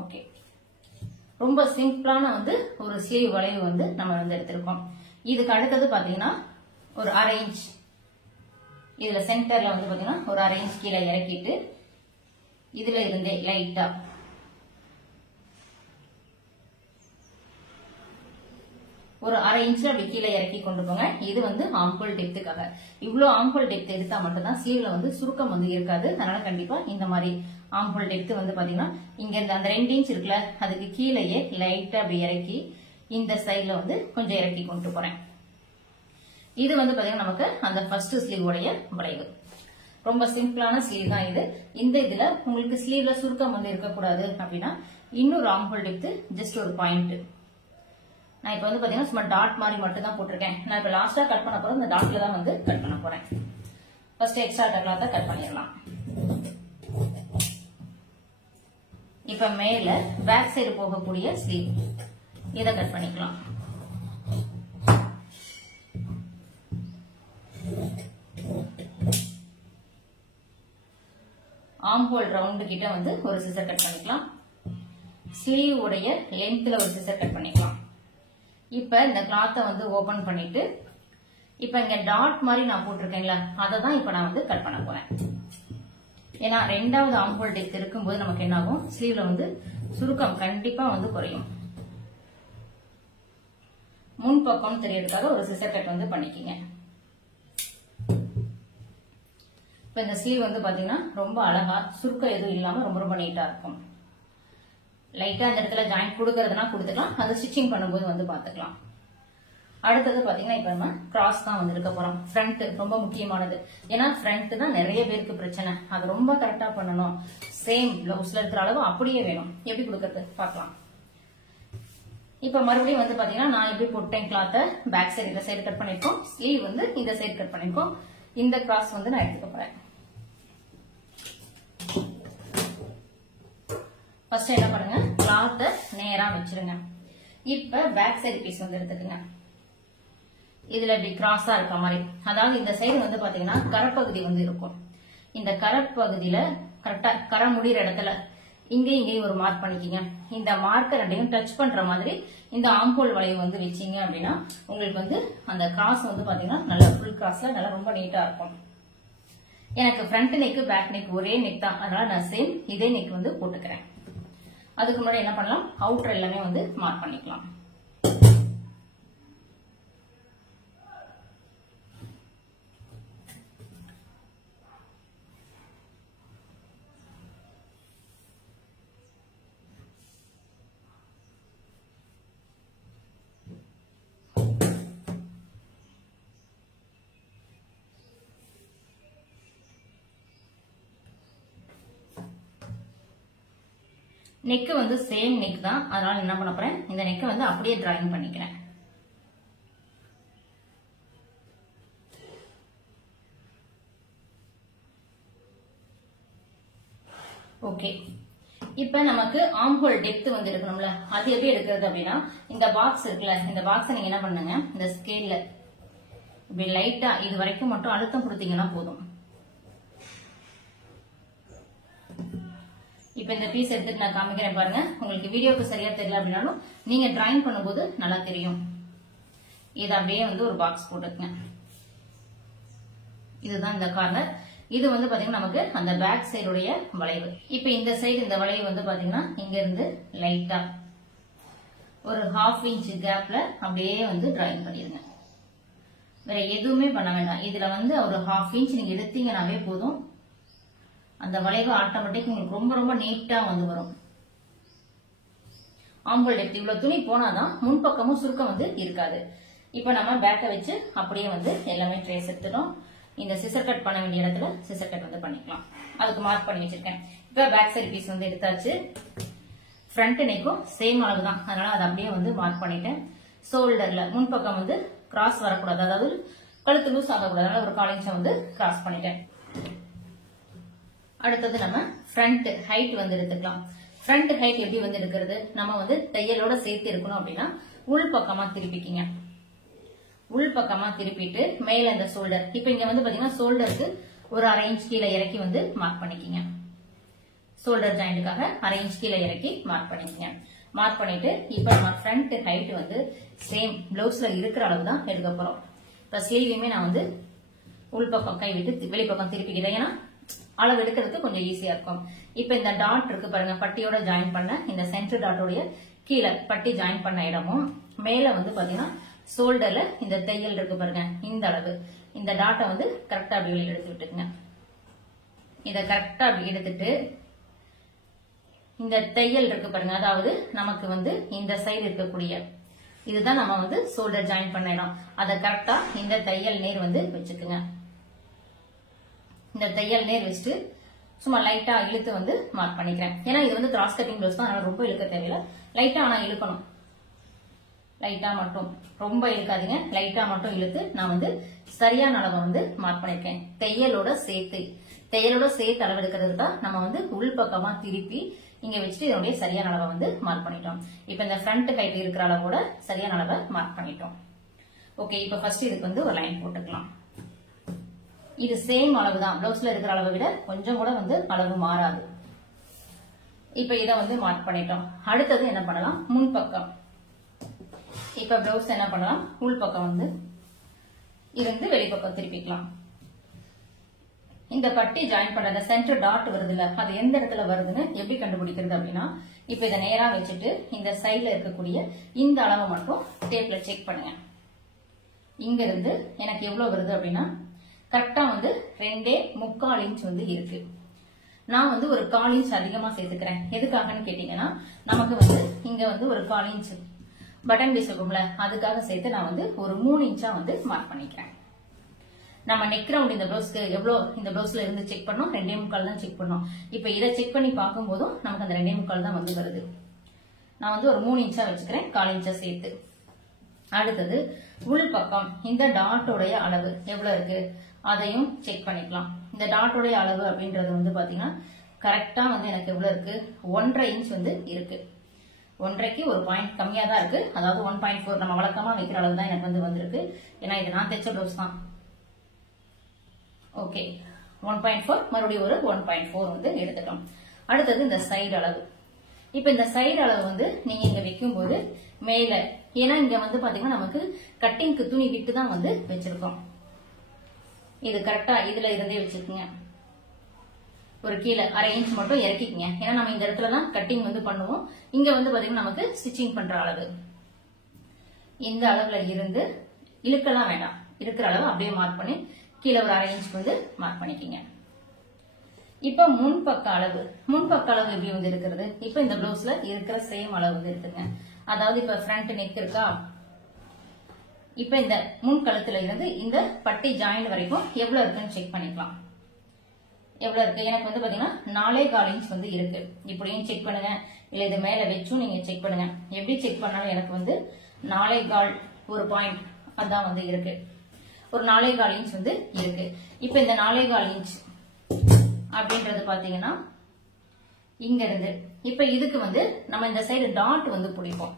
ஓகே, ரொம்ப சிம்பிளான வந்து ஒரு ஸ்லீவ் வளைவு வந்து நம்ம வந்து எடுத்திருக்கோம். இதுக்கு அடுத்தது பாத்தீங்கன்னா ஒரு 1/2 இன்ச், இதுல சென்டர்ல வந்து பாத்தீங்கன்னா ஒரு 1/2 இன்ச் கீழே இறக்கிட்டு இதுல இருந்தே லைட்டா ஒரு 1/2 இன்ச் அப்படி கீழே இறக்கி கொண்டு போங்க. இது வந்து ஆம்ஹோல் டெப்த்துக்காக. இவ்வளவு ஆம்ஹோல் டெப்த் எடுத்தா மட்டும்தான் ஸ்லீவ்ல வந்து சுருக்கம் வந்து இருக்காது. அதனால கண்டிப்பா இந்த மாதிரி ஆம்ஹோல் டெப்த் வந்து பாத்தீங்கன்னா இங்க இந்த அந்த 2 இன்ச் இருக்குல்ல, அதுக்கு கீழேயே லைட்டா அப்படி இறக்கி இந்த சைட்ல வந்து கொஞ்சம் இறக்கி கொண்டு போறேன். இது வந்து பாத்தீங்கன்னா நமக்கு அந்த ஃபர்ஸ்ட் ஸ்லீவ் உடைய வளைவு. ரொம்ப சிம்பிளான ஸ்லீவ் தான் இது. இந்த இதுல உங்களுக்கு ஸ்லீவ்ல சுருக்கம் வந்து இருக்கக்கூடாது அப்படின்னா இன்னொரு ஆம்ஹோல் டெப்த் ஜஸ்ட் ஒரு பாயிண்ட். நான் இப்ப வந்து பாத்தீங்கன்னா சும்மா டாட் மாதிரி மட்டும் தான் போட்டிருக்கேன். நான் இப்ப லாஸ்டா கட் பண்ண போறேன், இந்த டாட்ல தான் வந்து கட் பண்ண போறேன். ஃபர்ஸ்ட் எக்ஸ்ட்ரா கிளாத்தை கட் பண்ணிடலாம். இப்ப மேல பேக் சைடு போகக்கூடிய ஸ்லீவ் இதை கட் பண்ணிக்கலாம். ஆம்ஹோல் ரவுண்டு கிட்ட வந்து ஒரு சிசர் கட் பண்ணிக்கலாம். ஸ்லீவ் உடைய லென்த்ல ஒரு சிசர் கட் பண்ணிக்கலாம். இப்ப இந்த கிளாத்தை வந்து ஓபன் பண்ணிட்டு இப்ப இங்க டாட் மாதிரி நான் போட்டிருக்கேன்ல, அதை தான் இப்ப நான் வந்து கட் பண்ண போறேன். ஏன்னா 2வது ஆம்ஹோல் டெப்த் இருக்கும்போது நமக்கு என்ன ஆகும், ஸ்லீவ்ல வந்து சுருக்கம் கண்டிப்பா வந்து குறையும். முன் பக்கம் தெரியறதுக்காக ஒரு சிசர் கட் வந்து பண்ணிக்கிங்க. இப்ப இந்த ஸ்லீவ் வந்து பாத்தீங்கன்னா ரொம்ப அழகா சுருக்கம் எதுவும் இல்லாம ரொம்ப ரொம்ப நீட்டா இருக்கும். லைட்டா அந்த இடத்துல ஜாயிண்ட் கொடுக்கறதுனா கொடுத்துக்கலாம், அது ஸ்டிச்சிங் பண்ணும்போது வந்து பாத்துக்கலாம். அடுத்தது பாத்தீங்கன்னா இப்ப நம்ம கிராஸ் தான் வந்து இருக்க போறோம். ஃப்ரண்ட் ரொம்ப முக்கியமானது. ஏன்னா ஃப்ரண்ட் தான் நிறைய பேருக்கு பிரச்சனை. அது ரொம்ப கரெக்டா பண்ணணும். சேம் பிளவுஸ்ல இருக்கிற அளவு அப்படியே வேணும். எப்படி கொடுக்கறது பாக்கலாம். இப்ப மறுபடியும் வந்து பாத்தீங்கன்னா நான் எப்படி போட்டேன் கிளாத்தை, பேக் சைடு இந்த சைடு கட் பண்ணிருக்கோம், ஸ்லீவ் வந்து இந்த சைடு கட் பண்ணிருக்கோம். இந்த கிராஸ் வந்து நான் எடுத்துக்க போறேன். ஃபர்ஸ்ட் என்ன பண்ணுங்க, கிளாத்தை நேரா வச்சிருங்க. இப்ப பேக் சைடு பீஸ் வந்து எடுத்துக்கங்க. இதுல இப்படி கிராஸா இருக்க மாதிரி, அதாவது இந்த சைடு வந்து பாத்தீங்கன்னா கரப்பகுதி வந்து இருக்கும். இந்த கரப்பகுதியில கரெக்டா கரை முடிகிற இடத்துல இங்கேயும் ஒரு மார்க் பண்ணிக்கிங்க. இந்த மார்க்கர் ரெண்டையும் டச் பண்ற மாதிரி இந்த ஆம்ஹோல் வளைவு வந்து வச்சீங்க அப்படின்னா உங்களுக்கு வந்து அந்த கிராஸ் வந்து பாத்தீங்கன்னா நல்லா ஃபுல் கிராஸ்ல நல்லா ரொம்ப நீட்டா இருக்கும். எனக்கு ஃப்ரண்ட் நெக் பேக் நெக் ஒரே நெக் தான், அதனால நான் சேம் இதே நெக் வந்து போட்டுக்கிறேன். அதுக்கு முன்னாடி என்ன பண்ணலாம், அவுட்டர் எல்லாமே வந்து மார்க் பண்ணிக்கலாம். நெக் வந்து சேம் நெக் தான், அதனால என்ன பண்ண போறேன், இந்த நெக்கை வந்து அப்படியே டிராயிங் பண்ணிக்கிறேன். ஓகே, இப்ப நமக்கு ஆர்ம் ஹோல் டெப்த் வந்து இருக்கணும்ல, அது எப்படி எடுக்கிறது அப்படின்னா, இந்த பாக்ஸ் இருக்குல்ல, இந்த பாக்ஸை நீங்க என்ன பண்ணுங்க, இந்த ஸ்கேல்ல இப்படி லைட்டா இது வரைக்கும் மட்டும் அழுத்தம் கொடுத்தீங்கன்னா போதும். இப்ப இந்த பீஸ் எடுத்துட்டு நான் காமிக்கிறேன் பாருங்க. உங்களுக்கு வீடியோக்கு சரியா தெரியல அப்படின்னாலும் நீங்க டிராயிங் பண்ணும்போது நல்லா தெரியும். இது அப்படியே வந்து ஒரு பாக்ஸ் போட்டுக்குங்க. இதுதான் இந்த கார்னர். இது வந்து பாத்தீங்கன்னா நமக்கு அந்த பேக் சைடுடைய வளைவு. இப்ப இந்த சைடு இந்த வளைவு வந்து பாத்தீங்கன்னா இங்க இருந்து லைட்டா ஒரு 1/2 இன்ச் கேப்ல அப்படியே வந்து டிராயிங் பண்ணிருங்க. வேற எதுவுமே பண்ண வேண்டாம். இதுல வந்து ஒரு 1/2 இன்ச் நீங்க எடுத்தீங்கன்னாவே போதும். அந்த வளைவு ஆட்டோமேட்டிக் உங்களுக்கு ரொம்ப ரொம்ப நீட்டா வந்து வரும். ஆம்பல் டெப்த் இவ்வளவு துணி போனாதான் முன்பக்கமும் சுருக்கம் வந்து இருக்காது. இப்ப நம்ம பேக்கை வச்சு அப்படியே வந்து எல்லாமே ட்ரேஸ் எடுத்துட்டோம். இந்த சிசர் கட் பண்ண வேண்டிய இடத்துல சிசர் கட் வந்து பண்ணிக்கலாம். அதுக்கு மார்க் பண்ணி வச்சிருக்கேன். இப்ப பேக் சைடு பீஸ் வந்து எடுத்தாச்சு. ஃப்ரண்ட் நெக்கும் சேம் அளவு தான், அதனால அதை அப்படியே வந்து மார்க் பண்ணிட்டேன். ஷோல்டர்ல முன்பக்கம் வந்து கிராஸ் வரக்கூடாது, அதாவது கழுத்து லூஸ் ஆகக்கூடாது, அதனால ஒரு 1/4 இன்ச் வந்து கிராஸ் பண்ணிட்டேன். அடுத்தது நம்ம ஃப்ரண்ட் ஹைட் வந்து எடுத்துக்கலாம். ஃப்ரண்ட் ஹைட் எப்படி வந்து எடுக்கிறது, நம்ம வந்து தையலோட சேர்த்து இருக்கணும் அப்படின்னா உள் பக்கமா திருப்பிக்கிங்க. உள் பக்கமா திருப்பிட்டு மேல இந்த ஷோல்டர், இப்ப இங்க வந்து பாத்தீங்கன்னா ஷோல்டருக்கு ஒரு 1/2 இன்ச் கீழே இறக்கி வந்து மார்க் பண்ணிக்கிங்க. ஷோல்டர் ஜாயிண்ட்டுக்காக 1/2 இன்ச் கீழே இறக்கி மார்க் பண்ணிக்கிங்க. மார்க் பண்ணிட்டு இப்ப நம்ம ஃப்ரண்ட் ஹைட் வந்து சேம் பிளவுஸ்ல இருக்கிற அளவு தான் எடுக்க போறோம். இப்ப ஸ்லீவையுமே நான் வந்து உள் பக்கம் கை விட்டு வெளிப்பக்கம் திருப்பிக்கிறேன், ஏன்னா அளவு எடுக்கிறதுக்கு கொஞ்சம் ஈஸியா இருக்கும். இப்ப இந்த டாட் இருக்கு பாருங்க, பட்டியோட ஜாயின் பண்ண இந்த சென்டர் டாட்டோடைய கீழே பட்டி ஜாயின் பண்ண இடமும் மேல வந்து பாத்தீங்கன்னா ஷோல்டர்ல இந்த தையல் இருக்கு பாருங்க, இந்த அளவு இந்த டாட்டை வந்து கரெக்டா அப்படி வெளியே எடுத்து விட்டுக்குங்க. இத கரெக்டா அப்படி எடுத்துட்டு இந்த தையல் இருக்கு பாருங்க, அதாவது நமக்கு வந்து இந்த சைடு இருக்கக்கூடிய இதுதான் நம்ம வந்து ஷோல்டர் ஜாயின் பண்ண இடம். அதை கரெக்டா இந்த தையல் நேர் வந்து வச்சுக்குங்க. இந்த தையல் நேர் வச்சுட்டு சும்மா லைட்டா இழுத்து வந்து மார்க் பண்ணிக்கிறேன். ஏன்னா இது வந்து கிராஸ் கட்டிங் பிளவுஸ் தான், அதனால ரொம்ப இழுக்க தேவையில்லை. லைட்டா ஆனா இழுக்கணும், லைட்டா மட்டும், ரொம்ப இழுக்காதீங்க. லைட்டா மட்டும் இழுத்து நான் வந்து சரியான அளவை வந்து மார்க் பண்ணிருக்கேன். தையலோட சேர்த்து அளவு எடுக்கிறது தான் நம்ம வந்து உள் பக்கமா திருப்பி இங்க வச்சுட்டு இதனுடைய சரியான அளவை வந்து மார்க் பண்ணிட்டோம். இப்ப இந்த ஃப்ரண்ட் ஹைட் இருக்கிற அளவோட சரியான அளவை மார்க் பண்ணிட்டோம். ஓகே, இப்ப ஃபர்ஸ்ட் இதுக்கு வந்து ஒரு லைன் போட்டுக்கலாம். இது சேம் அளவு தான், பிளவுஸ்ல இருக்கிற அளவை விட கொஞ்சம் கூட வந்து அளவு மாறாது. இப்ப இதை வந்து மார்க் பண்ணிட்டோம். அடுத்தது என்ன பண்ணலாம், முன்பக்கம். இப்ப பிளவுஸ் என்ன பண்ணலாம், உள் பக்கம் வந்து இருந்து வெளிப்பக்கம் திருப்பிக்கலாம். இந்த பட்டி ஜாயின் பண்ற சென்டர் டாட் வருது இல்ல, அது எந்த இடத்துல வருதுன்னு எப்படி கண்டுபிடிக்கிறது அப்படின்னா, இப்ப இதை நேரா வச்சுட்டு இந்த சைட்ல இருக்கக்கூடிய இந்த அளவை மட்டும் டேப்ல செக் பண்ணுங்க. இங்க இருந்து எனக்கு எவ்வளவு வருது அப்படின்னா கரெக்டா வந்து 2.25 இன்ச் வந்து இருக்கு. நான் வந்து ஒரு 1/4 இன்ச் அதிகமா சேர்த்துக்கிறேன். எதுக்காகன்னு கேட்டீங்கன்னா, நமக்கு வந்து இங்க வந்து ஒரு 1/4 இன்ச் பட்டன் பீஸ் இருக்கும்ல, அதுக்காக சேர்த்து நான் வந்து ஒரு 3 இன்ச்சா வந்து மார்க் பண்ணிக்கிறேன். நம்ம நெக் ரவுண்ட் இந்த பிளவுஸ்க்கு எவ்வளவு இந்த பிளவுஸ்ல இருந்து செக் பண்ணோம், 2.25 தான் செக் பண்ணோம். இப்ப இதை செக் பண்ணி பார்க்கும் போதும் நமக்கு அந்த 2.25 தான் வந்து வருது. நான் வந்து ஒரு 3 இன்ச்சா வச்சுக்கிறேன், 1/4 இன்ச்சா சேர்த்து. அடுத்தது உள் பக்கம் இந்த டாட்டோடைய அளவு எவ்வளவு இருக்கு அதையும் செக் பண்ணிக்கலாம். இந்த டாட்டோடைய அளவு அப்படின்றது வந்து பாத்தீங்கன்னா கரெக்டா வந்து எனக்கு எவ்வளவு இருக்கு, 1.5 இன்ச் வந்து இருக்கு. 1.5க்கு ஒரு பாயிண்ட் கம்மியா தான் இருக்கு, அதாவது 1.4 நம்ம வழக்கமா வைக்கிற அளவு தான் எனக்கு வந்து வந்திருக்கு. ஏன்னா இது நான் தைச்ச பிளவுஸ் தான். ஓகே, 1.4 மறுபடியும் ஒரு 1.4 வந்து எடுத்துட்டோம். அடுத்தது இந்த சைடு அளவு. இப்ப இந்த சைடு அளவு வந்து நீங்க இங்க வைக்கும் போது மேல, ஏன்னா இங்க வந்து பாத்தீங்கன்னா நமக்கு கட்டிங்க்கு துணி விட்டு தான் வந்து வச்சிருக்கோம். இது கரெக்டா இதுல இருந்தே வச்சிருக்கீங்க. ஒரு கீழே 1/2 இன்ச் மட்டும் இறக்கிக்கங்க. ஏன்னா நம்ம இந்த இடத்துல தான் கட்டிங் வந்து பண்ணுவோம். இங்க வந்து பாத்தீங்கன்னா நமக்கு ஸ்டிச்சிங் பண்ற அளவு. இந்த அளவுல இருந்து இழுக்கலாம் வேண்டாம், இருக்கிற அளவு அப்படியே மார்க் பண்ணி கீழே ஒரு 1/2 இன்ச் வந்து மார்க் பண்ணிக்கீங்க. இப்ப முன்பக்க அளவு எப்படி வந்து இருக்கிறது, இப்ப இந்த பிளவுஸ்ல இருக்கிற சேம் அளவு வந்து இருக்குங்க. அதாவது இப்ப ஃப்ரண்ட் நெக் இருக்கா, இப்ப இந்த முன் கழுத்துல இருந்து இந்த பட்டி ஜாயின் வரைக்கும் எவ்வளவு இருக்குன்னு செக் பண்ணிக்கலாம். எவ்வளவு இருக்கு, எனக்கு வந்து பாத்தீங்கன்னா 4.25 இன்ச் வந்து இருக்கு. இப்படியும் செக் பண்ணுங்க, இல்ல இது மேல வச்சும் நீங்க செக் பண்ணுங்க. எப்படி செக் பண்ணாலும் எனக்கு வந்து 4.25 ஒரு பாயிண்ட் அதான் வந்து இருக்கு. ஒரு 4.25 இன்ச் வந்து இருக்கு. இப்ப இந்த 4.25 இன்ச் அப்படின்றது பாத்தீங்கன்னா இங்க இருந்து இப்ப இதுக்கு வந்து நம்ம இந்த சைடு டாட் வந்து பிடிப்போம்.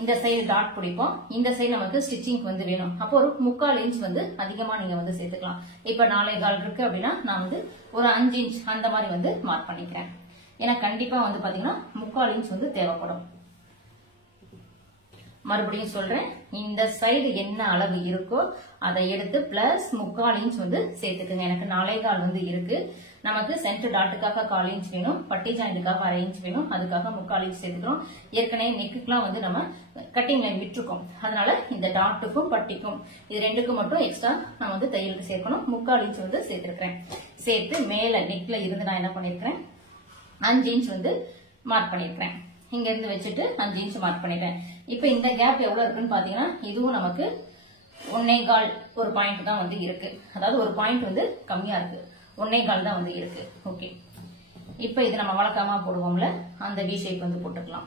இந்த சைடு டாட் பிடிப்போம். இந்த சைடு நமக்கு ஸ்டிச்சிங் வந்து வேணும். அப்போ ஒரு 3/4 இன்ச் வந்து அதிகமா நீங்க வந்து சேர்த்துக்கலாம். இப்ப 4.25 இருக்கு அப்படின்னா நான் வந்து ஒரு 5 இன்ச் அந்த மாதிரி வந்து மார்க் பண்ணிக்கிறேன். ஏன்னா கண்டிப்பா வந்து பாத்தீங்கன்னா 3/4 இன்ச் வந்து தேவைப்படும். மறுபடியும் சொல்றேன், இந்த சைடு என்ன அளவு இருக்கோ அதை எடுத்து பிளஸ் 3/4 இன்ச் வந்து சேர்த்துக்குங்க. எனக்கு 4.25 வந்து இருக்கு. நமக்கு சென்டர் டாட்டுக்காக 1/4 இன்ச் வேணும், பட்டி ஜாயிண்ட்டுக்காக 1/2 இன்ச் வேணும், அதுக்காக 3/4 இன்ச் சேர்த்துக்கிறோம். ஏற்கனவே நெக்குக்குலாம் வந்து நம்ம கட்டிங் லைன் விட்டுருக்கோம். அதனால இந்த டாட்டுக்கும் பட்டிக்கும் இது ரெண்டுக்கும் மட்டும் எக்ஸ்ட்ரா நம்ம வந்து தையலுக்கு சேர்க்கணும். 3/4 இன்ச் வந்து சேர்த்திருக்கிறேன். சேர்த்து மேல நெக்ல இருந்து நான் என்ன பண்ணிருக்கிறேன், 5 இன்ச் வந்து மார்க் பண்ணிருக்கிறேன். இங்க இருந்து வச்சுட்டு 5 இன்ச் மார்க் பண்ணிட்டேன். இப்ப இந்த கேப் எவ்வளவு இருக்குன்னு பாத்தீங்கன்னா இதுவும் நமக்கு 1.25 ஒரு பாயிண்ட் தான் வந்து இருக்கு. அதாவது ஒரு பாயிண்ட் வந்து கம்மியா இருக்கு, 1.25 தான் வந்து இருக்கு. ஓகே, இப்ப இது நம்ம வழக்கமா போடுவோம்ல அந்த வி ஷேப் வந்து போட்டுக்கலாம்.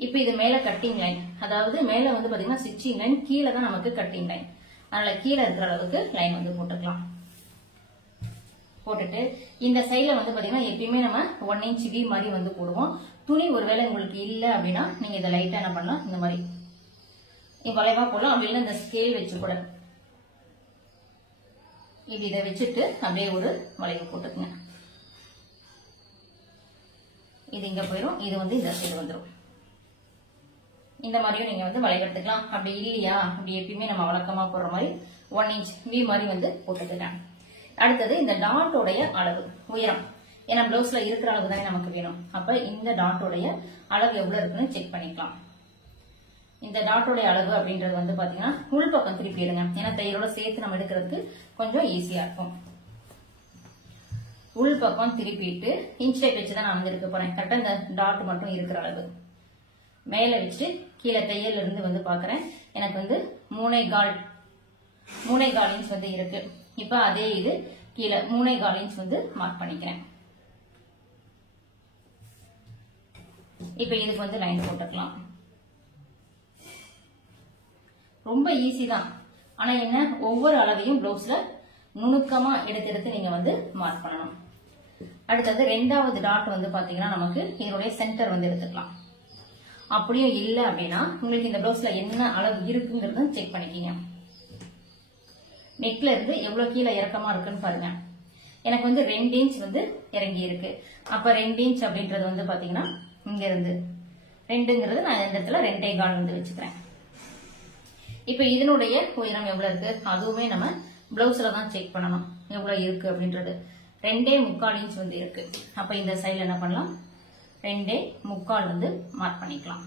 இப்ப இது மேல கட்டிங் லைன், அதாவது மேல வந்து பாத்தீங்கன்னா ஸ்டிச்சிங் லைன், கீழே தான் நமக்கு கட்டிங் லைன். அதனால கீழே இருக்கிற அளவுக்கு லைன் வந்து போட்டுக்கலாம். போட்டுட்டு இந்த சைட்ல வந்து பாத்தீங்கன்னா எப்பயுமே நம்ம 1 இன்ச் வி மாதிரி வந்து போடுவோம். துணி ஒருவேளை உங்களுக்கு இல்ல அப்படின்னா நீங்க இதை லைட்டா என்ன பண்ணலாம், இந்த மாதிரி வளைவா போடலாம். அப்படி இல்லை இந்த ஸ்கேல் வச்சு கூட இது இதை வச்சுட்டு அப்படியே ஒரு வளைவு போட்டுக்குங்க. இது இங்க போயிடும், இது வந்து இந்த சைடு வந்துடும். இந்த மாதிரியும் நீங்க வந்து வளைவு எடுத்துக்கலாம். அப்படி இல்லையா, அப்படி எப்பயுமே நம்ம வழக்கமா போடுற மாதிரி 1 இன்ச் வி மாதிரி வந்து போட்டுக்கலாம். அடுத்தது இந்த டாட்டோடைய அளவு, உயரம். ஏன்னா பிளவுஸ்ல இருக்கிற அளவு தானே நமக்கு வேணும். அப்ப இந்த டாட்டோடைய அளவு எவ்வளவு இருக்குன்னு செக் பண்ணிக்கலாம். இந்த டாட்டோடைய அளவு அப்படின்றது வந்து பாத்தீங்கன்னா உள் பக்கம் திருப்பிடுங்க. ஏன்னா தையலோட சேர்த்து நம்ம எடுக்கிறதுக்கு கொஞ்சம் ஈஸியா இருக்கும். உள் பக்கம் திருப்பிட்டு இன்ச் டேப் வச்சுதான் நான் வந்து எடுக்க போறேன். கரெக்டா இந்த டாட் மட்டும் இருக்கிற அளவு மேல வச்சுட்டு கீழே தையல் இருந்து வந்து பாக்குறேன். எனக்கு வந்து 3.25 இன்ச் வந்து இருக்கு. இப்ப அதே இது கீழே 3.25 இன்ச் வந்து மார்க் பண்ணிக்கிறேன். இப்ப இதுக்கு வந்து லைன் போட்டுக்கலாம். ரொம்ப ஈஸி தான். ஆனா என்ன, ஒவ்வொரு அளவையும் பிளவுஸ்ல நுணுக்கமா எடுத்து நீங்க வந்து மார்க் பண்ணணும். அடுத்தது ரெண்டாவது டாட் வந்து பாத்தீங்கன்னா நமக்கு இதனுடைய சென்டர் வந்து எடுத்துக்கலாம். அப்படியும் இல்ல அப்படின்னா உங்களுக்கு இந்த பிளவுஸ்ல என்ன அளவு இருக்குங்கிறத செக் பண்ணிக்கீங்க. நெக்ல இருந்து எவ்வளவு கீழே இறக்கமா இருக்குன்னு பாருங்க. எனக்கு வந்து 2 இன்ச் வந்து இறங்கி இருக்கு. அப்ப 2 இன்ச் அப்படின்றது வந்து பாத்தீங்கன்னா இங்க இருந்து 2ங்கிறது நான் இந்த இடத்துல 2.25 வந்து வச்சுக்கிறேன். இப்ப இதனுடைய உயரம் எவ்வளவு இருக்கு, அதுவுமே நம்ம பிளவுஸ்ல தான் செக் பண்ணணும் எவ்வளவு இருக்கு அப்படின்றது. 2.25 இன்ச் வந்து இருக்கு. அப்ப இந்த சைடுல என்ன பண்ணலாம், 2.25 வந்து மார்க் பண்ணிக்கலாம்.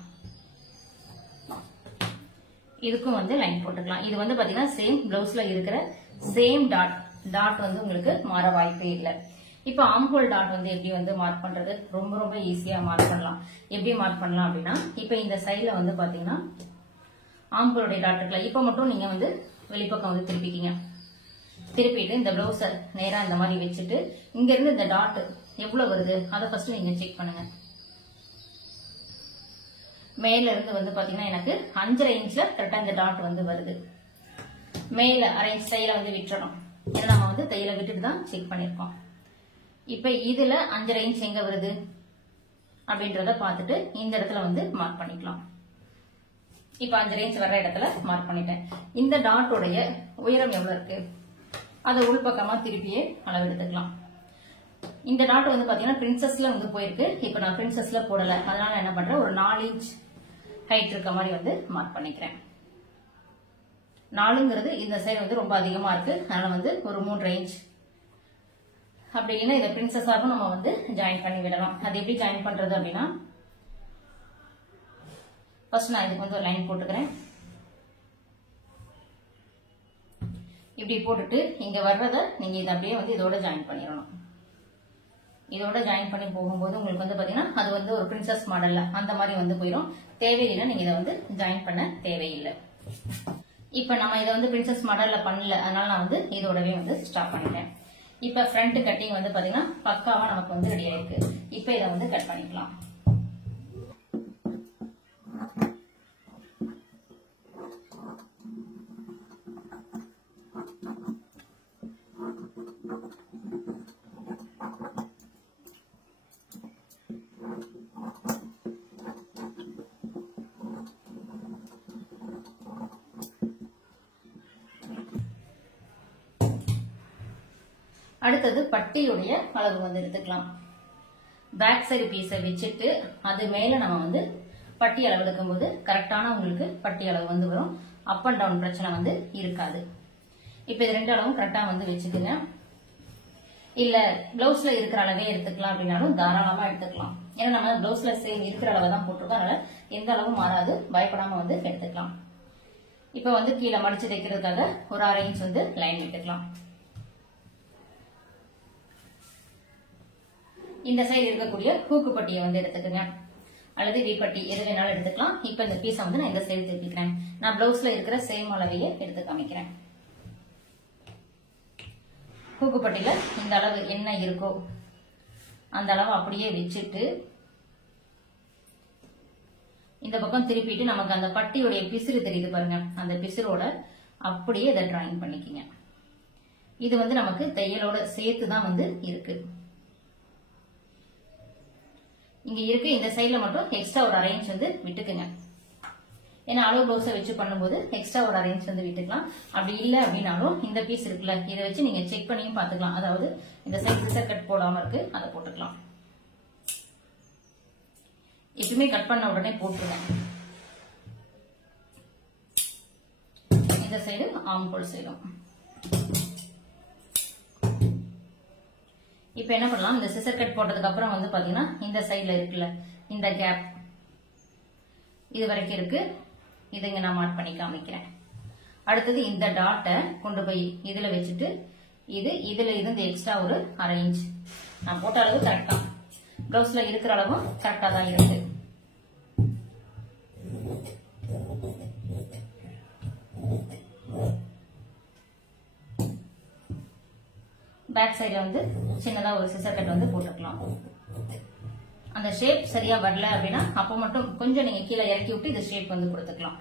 இதுக்கும் வந்து லைன் போட்டுக்கலாம். இது வந்து பாத்தீங்கன்னா சேம் பிளவுஸ்ல இருக்கிற சேம் டாட் வந்து உங்களுக்கு மாற வாய்ப்பே இல்லை. இப்ப ஆம்ஹோல் டாட் வந்து எப்படி வந்து மார்க் பண்றது, ரொம்ப ரொம்ப ஈஸியா மார்க் பண்ணலாம். எப்படி மார்க் பண்ணலாம் அப்படின்னா, இப்ப இந்த சைட்ல வந்து பாத்தீங்கன்னா ஆம்ஹோலுடைய டாட் இருக்குல்ல, இப்ப மட்டும் நீங்க வந்து வெளிப்பக்கம் வந்து திருப்பிக்கீங்க. திருப்பிட்டு இந்த பிளவுஸ நேரா இந்த மாதிரி வச்சுட்டு இங்க இருந்து இந்த டாட் எவ்வளவு வருது அதை ஃபர்ஸ்ட் நீங்க செக் பண்ணுங்க. மேல இருந்து வந்து பாத்தீங்கன்னா எனக்கு 5.5 இன்ச்ல கரெக்டா இந்த டாட் வந்து வருது. மேல 1/2 இன்ச் தையல வந்து விட்டுறணும். ஏன்னா நம்ம வந்து தையல விட்டுட்டு தான் செக் பண்ணிருக்கோம். இப்ப இதுல 5.5 இன்ச் எங்க வருது அப்படின்றத பார்த்துட்டு இந்த இடத்துல வந்து மார்க் பண்ணிக்கலாம். இப்ப 5.5 இன்ச் வர்ற இடத்துல மார்க் பண்ணிட்டேன். இந்த டாட்டோடைய உயரம் எவ்வளவு இருக்கு அதை உள்பக்கமா திருப்பியே அளவு எடுத்துக்கலாம். இந்த டாட் வந்து பாத்தீங்கன்னா பிரின்சஸ்ல வந்து போயிருக்கு. இப்ப நான் பிரின்சஸ்ல போடல, அதனால என்ன பண்றேன், ஒரு 4 இன்ச் ஹைட் இருக்க மாதிரி வந்து மார்க் பண்ணிக்கிறேன். 4ங்கிறது இந்த சைடு வந்து ரொம்ப அதிகமா இருக்கு, அதனால வந்து ஒரு 3.5 இன்ச். அப்படின்னா இதை பிரின்சஸாகவும் நம்ம வந்து ஜாயின் பண்ணி விடலாம். அது எப்படி ஜாயின் பண்றது அப்படின்னா, ஃபர்ஸ்ட் நான் இதுக்கு வந்து ஒரு லைன் போட்டுக்கிறேன். இப்படி போட்டுட்டு இங்க வர்றத நீங்க இதை அப்படியே வந்து இதோட ஜாயின் பண்ணிடணும். இதோட ஜாயின் பண்ணி போகும்போது உங்களுக்கு வந்து பாத்தீங்கன்னா அது வந்து ஒரு பிரின்சஸ் மாடல்ல அந்த மாதிரி வந்து போயிடும். தேவையில்லை, நீங்க இதை வந்து ஜாயின் பண்ண தேவையில்லை. இப்ப நம்ம இதை வந்து பிரின்சஸ் மாடல்ல பண்ணல, அதனால நான் வந்து இதோடவே வந்து ஸ்டாப் பண்ணிட்டேன். இப்ப ஃப்ரண்ட் கட்டிங் வந்து பாத்தீங்கன்னா பக்காவா நமக்கு வந்து ரெடி ஆயிருக்கு. இப்ப இதை வந்து கட் பண்ணிக்கலாம். அடுத்தது பட்டியுடைய அளவு வந்து எடுத்துக்கலாம். பேக் சைடு பீஸை வச்சுட்டு அது மேல நம்ம வந்து பட்டி அளவு எடுக்கும் போது கரெக்டான உங்களுக்கு பட்டி அளவு வந்து வரும். அப் அண்ட் டவுன் பிரச்சனை வந்து இருக்காது. இப்ப இது ரெண்டு அளவும் கரெக்டா வந்து வச்சுக்கோங்க. இல்ல பிளவுஸ்ல இருக்கிற அளவே எடுத்துக்கலாம் அப்படின்னாலும் தாராளமா எடுத்துக்கலாம். ஏன்னா நம்ம பிளவுஸ்ல சேம் இருக்கிற அளவை தான் போட்டிருக்கோம். அதனால எந்த அளவும் மாறாது, பயப்படாம வந்து எடுத்துக்கலாம். இப்ப வந்து கீழே மடிச்சு தைக்கிறதுக்காக ஒரு 1/2 இன்ச் வந்து லைன் விட்டுக்கலாம். இந்த சைடு இருக்கக்கூடிய ஹூக்கு பட்டியை வந்து எடுத்துக்கோங்க, அல்லது வி பட்டி எது வேணாலும் எடுத்துக்கலாம். இப்ப இந்த பீஸை வந்து நான் இந்த சைடு திருப்பிக்கிறேன். நான் பிளவுஸ்ல இருக்கிற சேம் அளவையே எடுத்து காமிக்கிறேன். ஹூக்கு பட்டியில இந்த அளவு என்ன இருக்கோ அந்த அளவு அப்படியே வச்சுட்டு இந்த பக்கம் திருப்பிட்டு நமக்கு அந்த பட்டியுடைய பிசிறு தெரியுது பாருங்க, அந்த பிசிறோட அப்படியே இதை டிராயிங் பண்ணிக்கங்க. இது வந்து நமக்கு தையலோட சேர்த்து தான் வந்து இருக்கு. இங்க இருக்கு, இந்த சைட்ல மட்டும் எக்ஸ்ட்ரா ஒரு 1/2 இன்ச் வந்து விட்டுக்குங்க. ஏன்னா அளவு பிளவுஸை வச்சு பண்ணும்போது எக்ஸ்ட்ரா ஒரு 1/2 இன்ச் வந்து விட்டுக்கலாம். அப்படி இல்லை அப்படின்னாலும் இந்த பீஸ் இருக்குல்ல, இதை வச்சு நீங்க செக் பண்ணியும் பாத்துக்கலாம். அதாவது இந்த சைட் சிசர் கட் போடாம இருக்கு, அதை போட்டுக்கலாம். எப்பவுமே கட் பண்ண உடனே போட்டுருங்க. இந்த சைடு ஆம் ஹோல் சைடும். இப்ப என்ன பண்ணலாம், இந்த சிசர் கட் போட்டதுக்கு அப்புறம் வந்து பாத்தீங்கன்னா இந்த சைட்ல இருக்குல்ல இந்த கேப் இது வரைக்கும் இருக்கு. இதை இங்க நான் மார்க் பண்ணி காமிக்கிறேன். அடுத்தது இந்த டாட்டை கொண்டு போய் இதுல வச்சுட்டு இதுல இருந்து எக்ஸ்ட்ரா ஒரு 1/2 இன்ச் நான் போட்ட அளவு கரெக்டா, பிளவுஸ்ல இருக்கிற அளவும் கரெக்டா தான் இருக்கு. பேக் சைடுல வந்து சின்னதா ஒரு சிசர் கட் வந்து போட்டுக்கலாம். அந்த ஷேப் சரியா வரல அப்படின்னா அப்ப மட்டும் கொஞ்சம் நீங்க கீழே இறக்கி விட்டு இந்த ஷேப் வந்து கொடுத்துக்கலாம்.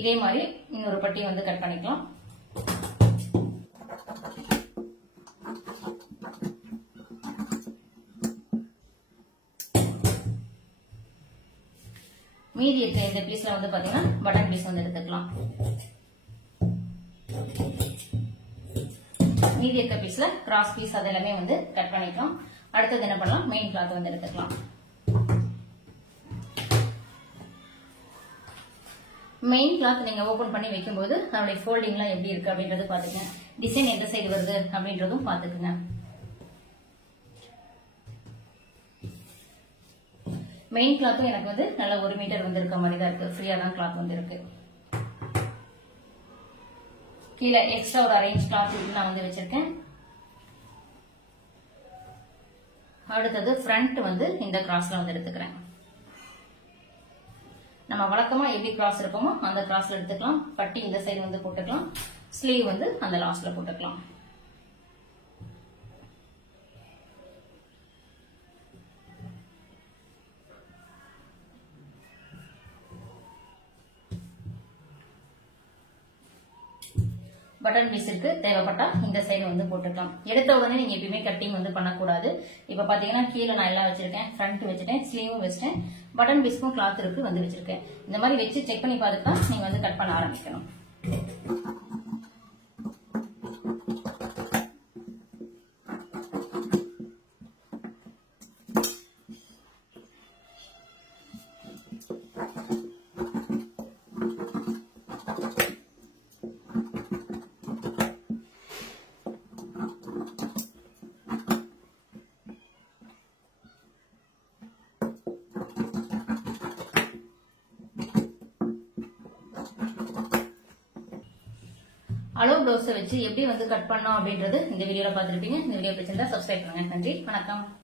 இதே மாதிரி இன்னொரு பட்டியை வந்து கட் பண்ணிக்கலாம். மீதி இருக்க இந்த பீஸ்ல வந்து பாத்தீங்கன்னா பட்டன் பீஸ் வந்து எடுத்துக்கலாம். மீதி இருக்க பீஸ்ல கிராஸ் பீஸ் அது எல்லாமே வந்து கட் பண்ணிக்கலாம். அடுத்தது என்ன பண்ணலாம், மெயின் கிளாத் வந்து எடுத்துக்கலாம். மெயின் கிளாத் நீங்க ஓபன் பண்ணி வைக்கும்போது அதனுடைய ஃபோல்டிங்லாம் எப்படி இருக்கு அப்படின்றது பாத்துக்கங்க. டிசைன் எந்த சைடு வருது அப்படின்றதும் பாத்துக்குங்க. மெயின் கிளாத்தும் எனக்கு வந்து நல்ல 1 மீட்டர் வந்து இருக்க மாதிரி தான் இருக்கு. ஃப்ரீயா தான் கிளாத் வந்து இருக்கு. கீழே எக்ஸ்ட்ரா ஒரு 1/2 இன்ச் கிளாத் நான் வந்து வச்சிருக்கேன். அடுத்தது ஃப்ரண்ட் வந்து இந்த கிராஸ்ல வந்து எடுத்துக்கிறேன். நம்ம வழக்கமா எப்படி கிராஸ் இருப்போமோ அந்த கிராஸ்ல எடுத்துக்கலாம். பட்டி இந்த சைடு வந்து போட்டுக்கலாம். ஸ்லீவ் வந்து அந்த லாஸ்ட்ல போட்டுக்கலாம். பட்டன் பீஸுக்கு தேவைப்பட்டா இந்த சைடு வந்து போட்டுக்கலாம். எடுத்த உடனே நீங்க எப்பயுமே கட்டிங் வந்து பண்ணக்கூடாது. இப்ப பாத்தீங்கன்னா கீழே நான் எல்லாம் வச்சிருக்கேன், ஃப்ரண்ட் வச்சுட்டேன், ஸ்லீவும் வச்சிட்டேன், பட்டன் பீஸ்க்கும் கிளாத் இருக்கு வந்து வச்சிருக்கேன். இந்த மாதிரி வச்சு செக் பண்ணி பார்த்துட்டு தான் நீங்க வந்து கட் பண்ண ஆரம்பிக்கணும். அளவு ப்ளவுஸை வச்சு எப்படி வந்து கட் பண்ணோம் அப்படின்றது இந்த வீடியோல பார்த்துருப்பீங்க. இந்த வீடியோ பிடிச்சிருந்தா சப்ஸ்கிரைப் பண்ணுங்க. நன்றி, வணக்கம்.